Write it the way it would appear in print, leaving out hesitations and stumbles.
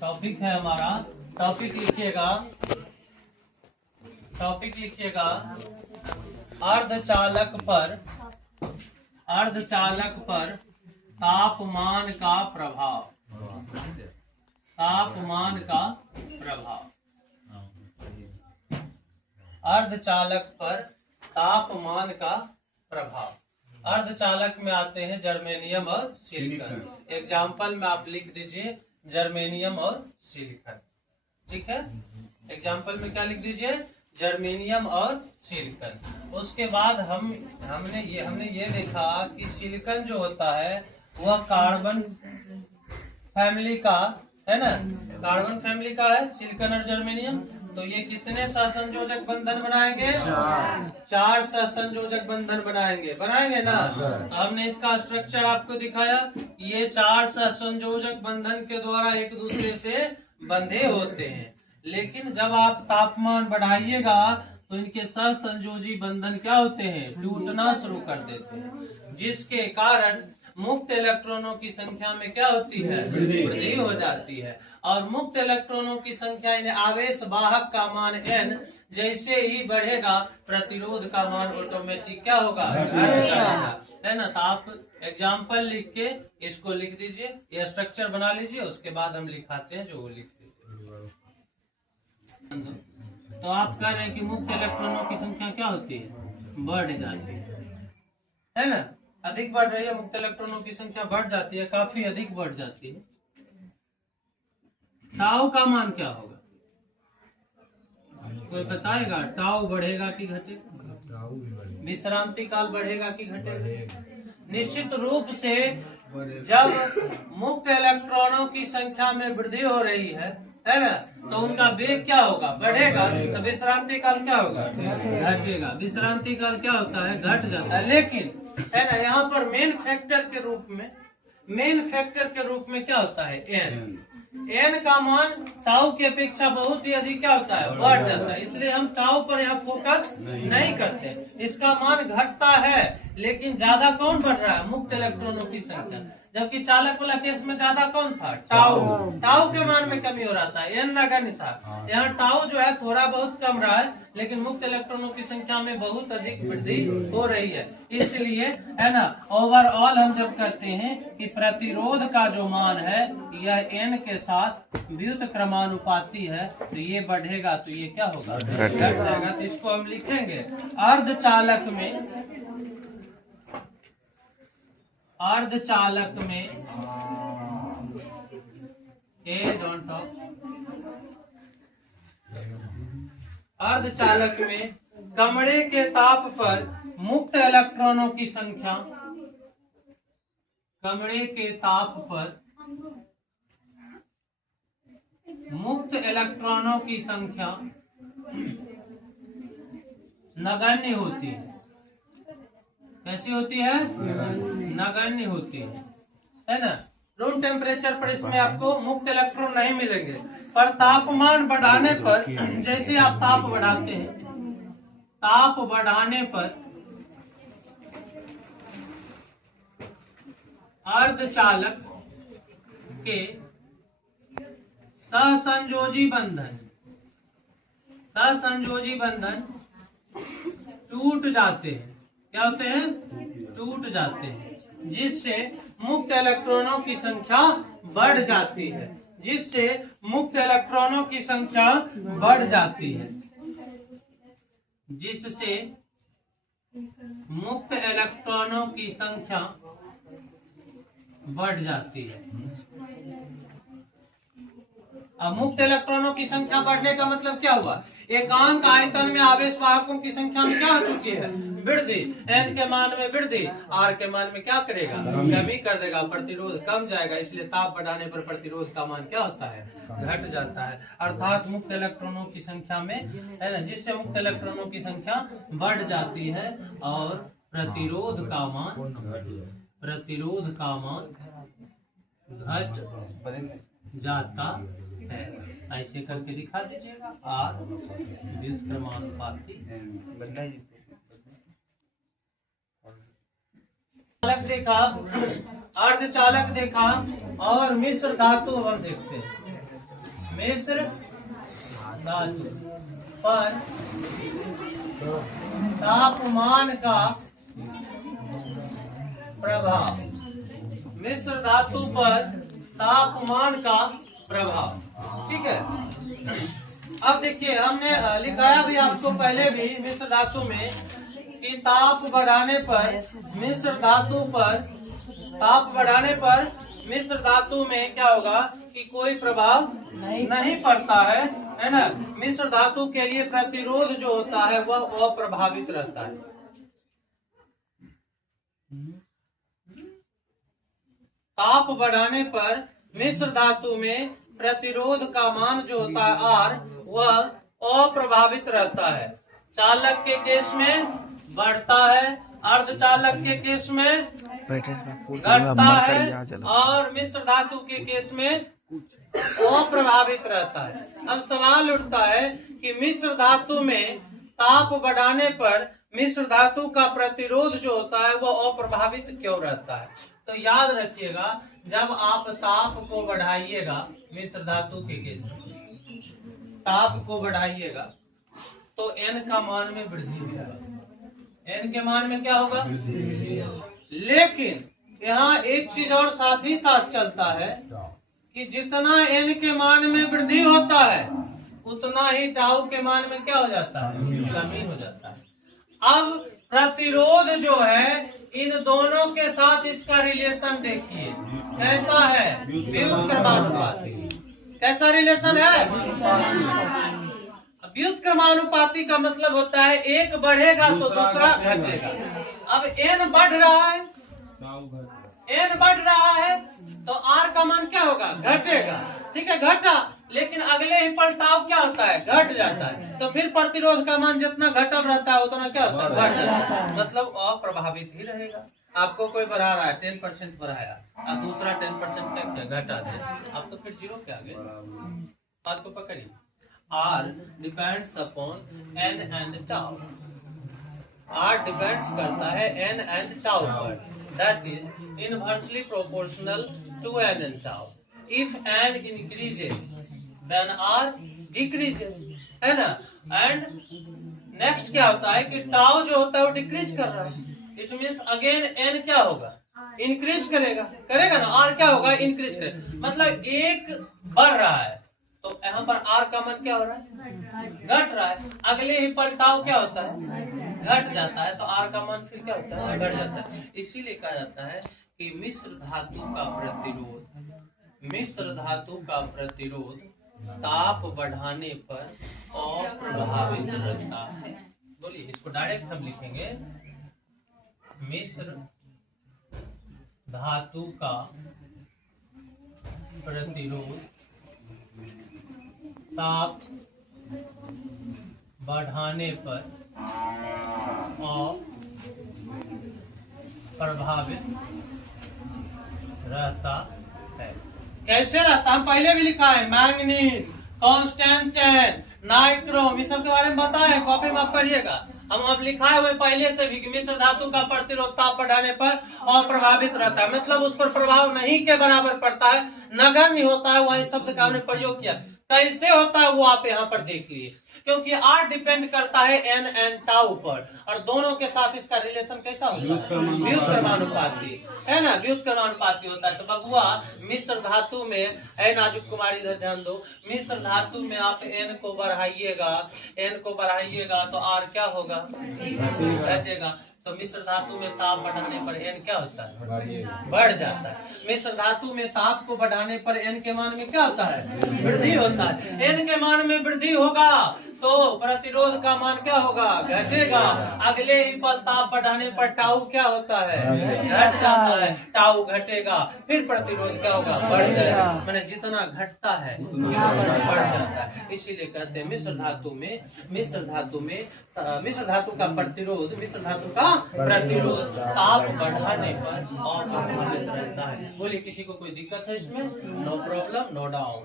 Topic है हमारा, topic लिखिएगा, टॉपिक लिखिएगा अर्धचालक पर तापमान का प्रभाव, तापमान का प्रभाव। अर्धचालक पर तापमान का प्रभाव। अर्धचालक में आते हैं जर्मेनियम और सिलिकॉन। एग्जाम्पल में आप लिख दीजिए जर्मेनियम और सिलिकॉन, ठीक है। एग्जाम्पल में क्या लिख दीजिए, जर्मेनियम और सिलिकॉन। उसके बाद हमने ये देखा कि सिलिकॉन जो होता है वह कार्बन फैमिली का है ना, कार्बन फैमिली का है सिलिकॉन और जर्मेनियम। तो ये कितने सहसंयोजक बंधन बनाएंगे? 4 सहसंयोजक बंधन बनाएंगे ना। तो हमने इसका स्ट्रक्चर आपको दिखाया। ये 4 सहसंयोजक बंधन के द्वारा एक दूसरे से बंधे होते हैं, लेकिन जब आप तापमान बढ़ाइएगा तो इनके सहसंयोजी बंधन क्या होते हैं? टूटना शुरू कर देते हैं, जिसके कारण मुक्त इलेक्ट्रॉनों की संख्या में क्या होती है? वृद्धि हो जाती है। और मुक्त इलेक्ट्रॉनों की संख्या यानी आवेश वाहक का मान n जैसे ही बढ़ेगा प्रतिरोध का मान ऑटोमेटिक क्या होगा? घट जाएगा, है ना। तो आप एग्जाम्पल लिख के इसको लिख दीजिए, ये स्ट्रक्चर बना लीजिए, उसके बाद हम लिखाते हैं जो वो लिख दीजिए। तो आप कह रहे हैं कि मुक्त इलेक्ट्रॉनों की संख्या क्या होती है? बढ़ जाती है ना, अधिक बढ़ रही है। मुक्त इलेक्ट्रॉनों की संख्या बढ़ जाती है, काफी अधिक बढ़ जाती है। टाउ का मान क्या होगा? कोई बताएगा? टाउ बढ़ेगा कि घटेगा? विश्रांति काल बढ़ेगा कि घटेगा? निश्चित रूप से जब मुक्त इलेक्ट्रॉनों की संख्या में वृद्धि हो रही है ना, तो उनका वेग क्या होगा? बढ़ेगा। तो विश्रांति काल क्या होगा? घटेगा। विश्रांति काल क्या होता है? घट जाता है। लेकिन है ना, यहाँ पर मेन फैक्टर के रूप में क्या होता है? एन का मान टाउ की अपेक्षा बहुत ही अधिक क्या होता है? बढ़ जाता है। इसलिए हम टाउ पर यहाँ फोकस नहीं करते। इसका मान घटता है, लेकिन ज्यादा कौन बढ़ रहा है? मुक्त इलेक्ट्रॉनों की संख्या। जबकि चालक वाला केस में ज्यादा कौन था? टाउ के मान में कमी हो रहा था, एन नगण्य था। यहाँ टाउ जो है थोड़ा बहुत कम रहा है, लेकिन मुक्त इलेक्ट्रॉनों की संख्या में बहुत अधिक वृद्धि हो रही है। इसलिए है ना, ओवरऑल हम जब कहते हैं कि प्रतिरोध का जो मान है यह एन के साथ व्युत क्रमानुपाती है, तो ये बढ़ेगा तो ये क्या होगा? घट जाएगा। तो इसको हम लिखेंगे अर्धचालक में अर्धचालक में कमरे के ताप पर मुक्त इलेक्ट्रॉनों की संख्या, कमरे के ताप पर मुक्त इलेक्ट्रॉनों की संख्या नगण्य होती है। कैसी होती है? नगण्य होती है ना। रूम टेम्परेचर पर इसमें आपको मुक्त इलेक्ट्रॉन नहीं मिलेंगे, पर तापमान बढ़ाने पर, जैसे आप ताप बढ़ाते हैं, ताप बढ़ाने पर अर्धचालक के सहसंयोजी बंधन टूट जाते हैं। क्या होते हैं? टूट जाते हैं, जिससे मुक्त इलेक्ट्रॉनों की संख्या बढ़ जाती है, जिससे मुक्त इलेक्ट्रॉनों की संख्या बढ़ जाती है, जिससे मुक्त इलेक्ट्रॉनों की संख्या बढ़ जाती है। अब मुक्त इलेक्ट्रॉनों की संख्या बढ़ने का मतलब क्या हुआ? एकांक आयतन में आवेश वाहकों की संख्या में क्या हो चुकी है? वृद्धि। एन के मान में वृद्धि, आर के मान में क्या करेगा? कमी कर देगा, प्रतिरोध कम जाएगा। इसलिए ताप बढ़ाने पर प्रतिरोध का मान क्या होता है? घट जाता है। अर्थात मुक्त इलेक्ट्रॉनों की संख्या में है ना, जिससे मुक्त इलेक्ट्रॉनों की संख्या बढ़ जाती है और प्रतिरोध का मान घट जाता है। ऐसे करके दिखा दीजिएगा। आर व्युत क्रमानुपाती चालक देखा, अर्धचालक देखा और मिश्र धातु हम देखते हैं। मिश्र धातु पर तापमान का प्रभाव, मिश्र धातु पर तापमान का प्रभाव। ठीक है, अब देखिए हमने लिखाया भी आपको पहले भी मिश्र धातु में कि ताप बढ़ाने पर मिश्र धातु पर, ताप बढ़ाने पर मिश्र धातु में क्या होगा कि कोई प्रभाव नहीं पड़ता है ना। मिश्र धातु के लिए प्रतिरोध जो होता है वह अप्रभावित रहता है। ताप बढ़ाने पर मिश्र धातु में प्रतिरोध का मान जो होता है R वह अप्रभावित रहता है। चालक के केस में बढ़ता है, अर्धचालक के केस में घटता है और मिश्र धातु के केस में अप्रभावित रहता है। अब सवाल उठता है कि मिश्र धातु में ताप बढ़ाने पर मिश्र धातु का प्रतिरोध जो होता है वह अप्रभावित क्यों रहता है। तो याद रखिएगा, जब आप ताप को बढ़ाइएगा मिश्र धातु के केस में, ताप को बढ़ाइएगा तो n का मान में वृद्धि होगा। n के मान में क्या होगा? लेकिन यहाँ एक चीज और साथ ही साथ चलता है कि जितना n के मान में वृद्धि होता है उतना ही टाउ के मान में क्या हो जाता है? कमी हो जाता है। अब प्रतिरोध जो है इन दोनों के साथ इसका रिलेशन देखिए कैसा है, व्युत्क्रमानुपाती। कैसा रिलेशन है? व्युत्क्रमानुपाती का मतलब होता है एक बढ़ेगा तो दूसरा घटेगा। अब n बढ़ रहा है, n बढ़ रहा है तो r का मान क्या होगा? घटेगा। ठीक है, घटा, लेकिन अगले ही पल टाउ क्या होता है? घट जाता है। तो फिर प्रतिरोध का मान जितना घटब रहता है उतना क्या होता है? बढ़ जाता है। मतलब अप्रभावित ही रहेगा। आपको कोई बढ़ा रहा है 10% बढ़ाया, अब दूसरा 10% तक क्या घटा दे, अब तो फिर जीरो के आगे। बात को पकड़िए। R depends upon n and tau. R depends करता है n एंड टाउ पर, that is inversely proportional to n and tau. If n increases, then R decreases, है ना। एंड नेक्स्ट क्या होता है कि टाउ जो होता है वो डिक्रीज कर रहा है। इट मीन्स अगेन n क्या होगा? इंक्रीज करेगा, करेगा ना। R क्या होगा? इंक्रीज करेगा। मतलब एक बढ़ रहा है तो यहाँ पर R का मान क्या हो रहा है? घट रहा है। अगले ही पल टाउ क्या होता है? घट जाता है। तो R का मान फिर क्या होता है? घट जाता है। इसीलिए कहा जाता है कि मिश्र धातु का प्रतिरोध, मिश्र धातु का प्रतिरोध ताप बढ़ाने पर अप्रभावित रहता है। बोलिए, इसको डायरेक्ट हम लिखेंगे, मिश्र धातु का प्रतिरोध ताप बढ़ाने पर अप्रभावित रहता है। कैसे रहता? हम पहले भी लिखा है, मैंगनीज, कांस्टेंटाइन, नाइट्रोम, इस सब के बारे में बताया है, कॉपी में आप पढ़िएगा। हम अब लिखा हुआ पहले से भी कि मिश्र धातु का प्रतिरोध ताप बढ़ाने पर अप्रभावित रहता है। मतलब उस पर प्रभाव नहीं के बराबर पड़ता है, नगण्य होता है। वही शब्द का हमने प्रयोग किया। कैसे होता है वो आप यहाँ पर देख लीजिए, क्योंकि R डिपेंड करता है n एंड टाउ पर, और दोनों के साथ इसका रिलेशन कैसा होता है? व्युत्क्रमानुपाती, है ना। व्युत्क्रमानुपाती होता है। तो बबुआ मिश्र धातु में, है नाजुक कुमारी, इधर ध्यान दो, मिश्र धातु में आप n को बढ़ाइएगा तो R क्या होगा? घटेगा। तो मिश्र धातु में ताप बढ़ाने पर n क्या होता है? बढ़ जाता है। मिश्र धातु में ताप को बढ़ाने पर n के मान में क्या होता है? वृद्धि होता है। n के मान में वृद्धि होगा तो प्रतिरोध का मान क्या होगा? घटेगा। अगले ही पल ताप बढ़ाने पर टाउ क्या होता है? घट जाता है। टाउ घटेगा, फिर प्रतिरोध क्या होगा? बढ़ जाएगा। मैंने जितना घटता है बढ़ जाता है। इसीलिए कहते हैं मिश्र धातु का प्रतिरोध, मिश्र धातु का प्रतिरोध ताप बढ़ाने पर अप्रभावित रहता है। बोलिए, किसी को कोई दिक्कत है इसमें? No problem, no down.